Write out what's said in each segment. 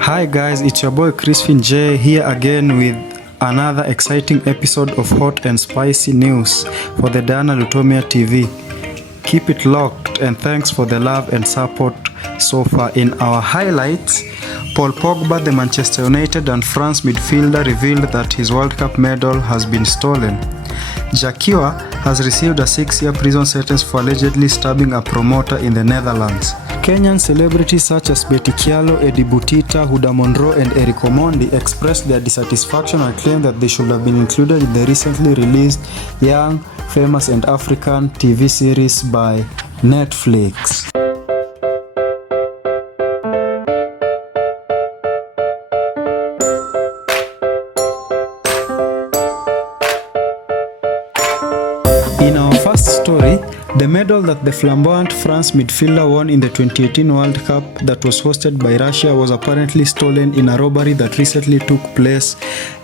Hi guys, it's your boy Crispin J here again with another exciting episode of hot and spicy news for the Diana Lutomia TV. Keep it locked and thanks for the love and support so far. In our highlights, Paul Pogba, the Manchester United and France midfielder, revealed that his World Cup medal has been stolen. THNAKYOU has received a 6-year prison sentence for allegedly stabbing a promoter in the Netherlands. Kenyan celebrities such as Betty Kialo, Eddie Butita, Huda Monroe and Erick Omondi expressed their dissatisfaction and claimed that they should have been included in the recently released Young, Famous and African TV series by Netflix. In our first story, the medal that the flamboyant France midfielder won in the 2018 World Cup that was hosted by Russia was apparently stolen in a robbery that recently took place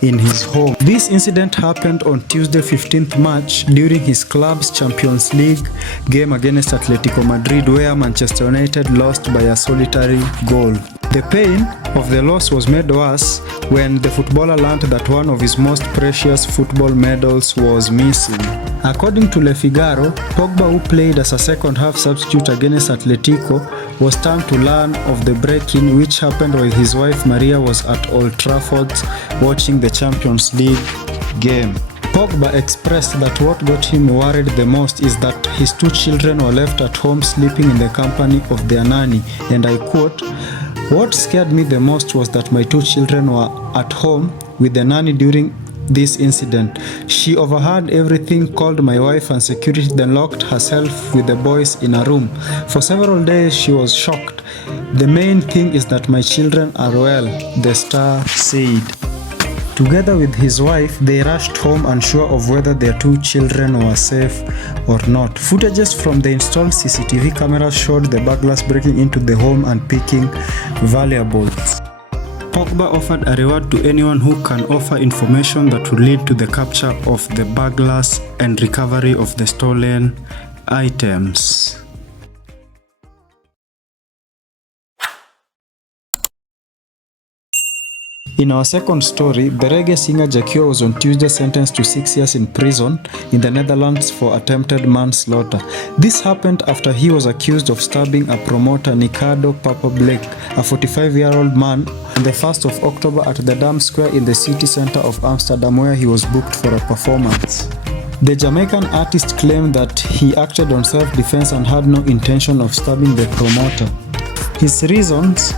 in his home. This incident happened on Tuesday 15th March during his club's Champions League game against Atletico Madrid, where Manchester United lost by a solitary goal. The pain of the loss was made worse when the footballer learned that one of his most precious football medals was missing. According to Le Figaro, Pogba, who played as a second-half substitute against Atletico, was stunned to learn of the break-in, which happened while his wife Maria was at Old Trafford watching the Champions League game. Pogba expressed that what got him worried the most is that his two children were left at home sleeping in the company of their nanny, and I quote, "What scared me the most was that my two children were at home with the nanny during this incident. She overheard everything, called my wife and security, then locked herself with the boys in a room. For several days she was shocked. The main thing is that my children are well," the star said. Together with his wife, they rushed home unsure of whether their two children were safe or not. Footages from the installed CCTV cameras showed the burglars breaking into the home and picking valuables. Pogba offered a reward to anyone who can offer information that would lead to the capture of the burglars and recovery of the stolen items. In our second story, the reggae singer THNAKYOU was on Tuesday sentenced to 6 years in prison in the Netherlands for attempted manslaughter. This happened after he was accused of stabbing a promoter, Ricardo Papa Blake, a 45-year-old man, on the 1st of October at the Dam Square in the city center of Amsterdam, where he was booked for a performance. The Jamaican artist claimed that he acted on self-defense and had no intention of stabbing the promoter. His reasons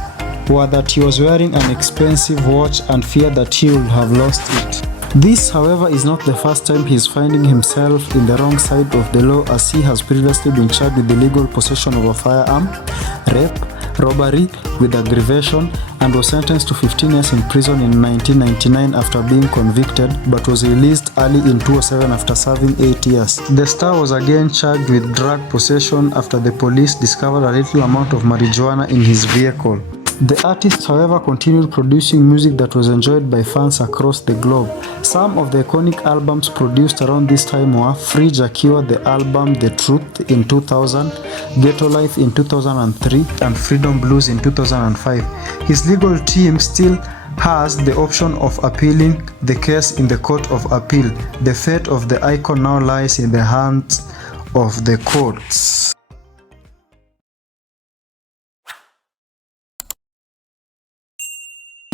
were that he was wearing an expensive watch and feared that he would have lost it. This, however, is not the first time he is finding himself in the wrong side of the law, as he has previously been charged with illegal possession of a firearm, rape, robbery with aggravation, and was sentenced to 15 years in prison in 1999 after being convicted, but was released early in 2007 after serving 8 years. The star was again charged with drug possession after the police discovered a little amount of marijuana in his vehicle. The artist, however, continued producing music that was enjoyed by fans across the globe. Some of the iconic albums produced around this time were Free THNAKYOU, the album The Truth in 2000, Ghetto Life in 2003, and Freedom Blues in 2005. His legal team still has the option of appealing the case in the Court of Appeal. The fate of the icon now lies in the hands of the courts.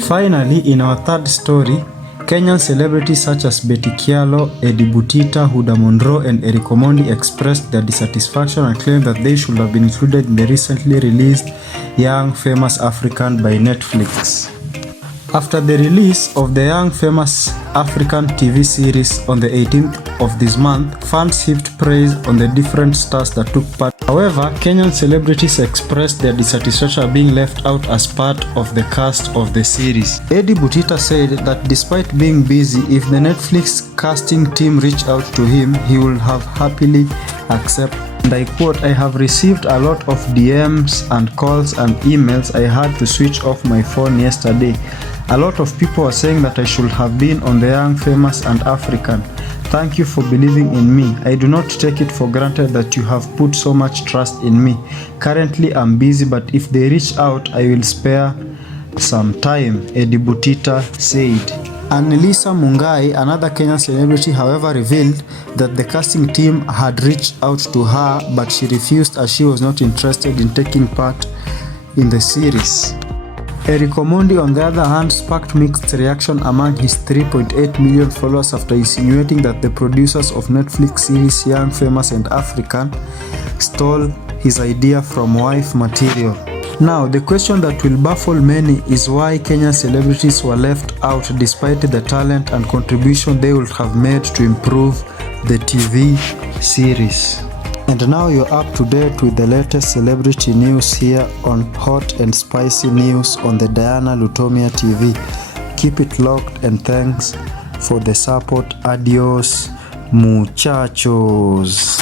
Finally, in our third story, Kenyan celebrities such as Betty Kialo, Eddie Butita, Huda Monroe and Erick Omondi expressed their dissatisfaction and claimed that they should have been included in the recently released Young, Famous African by Netflix. After the release of the Young, Famous African TV series on the 18th of this month, fans heaped praise on the different stars that took part. However, Kenyan celebrities expressed their dissatisfaction being left out as part of the cast of the series. Eddie Butita said that despite being busy, if the Netflix casting team reached out to him, he would have happily accepted. And I quote, "I have received a lot of DMs and calls and emails. I had to switch off my phone yesterday. A lot of people are saying that I should have been on the Young, Famous and African. Thank you for believing in me. I do not take it for granted that you have put so much trust in me. Currently I'm busy, but if they reach out, I will spare some time, Eddie Butita said. Annalisa Mungai, another Kenyan celebrity, however, revealed that the casting team had reached out to her, but she refused as she was not interested in taking part in the series. Erick Omondi, on the other hand, sparked mixed reaction among his 3.8 million followers after insinuating that the producers of Netflix series Young, Famous and African stole his idea from wife material. Now, the question that will baffle many is why Kenyan celebrities were left out despite the talent and contribution they would have made to improve the TV series. And now you're up to date with the latest celebrity news here on Hot and Spicy News on the Diana Lutomia TV. Keep it locked and thanks for the support. Adios, muchachos.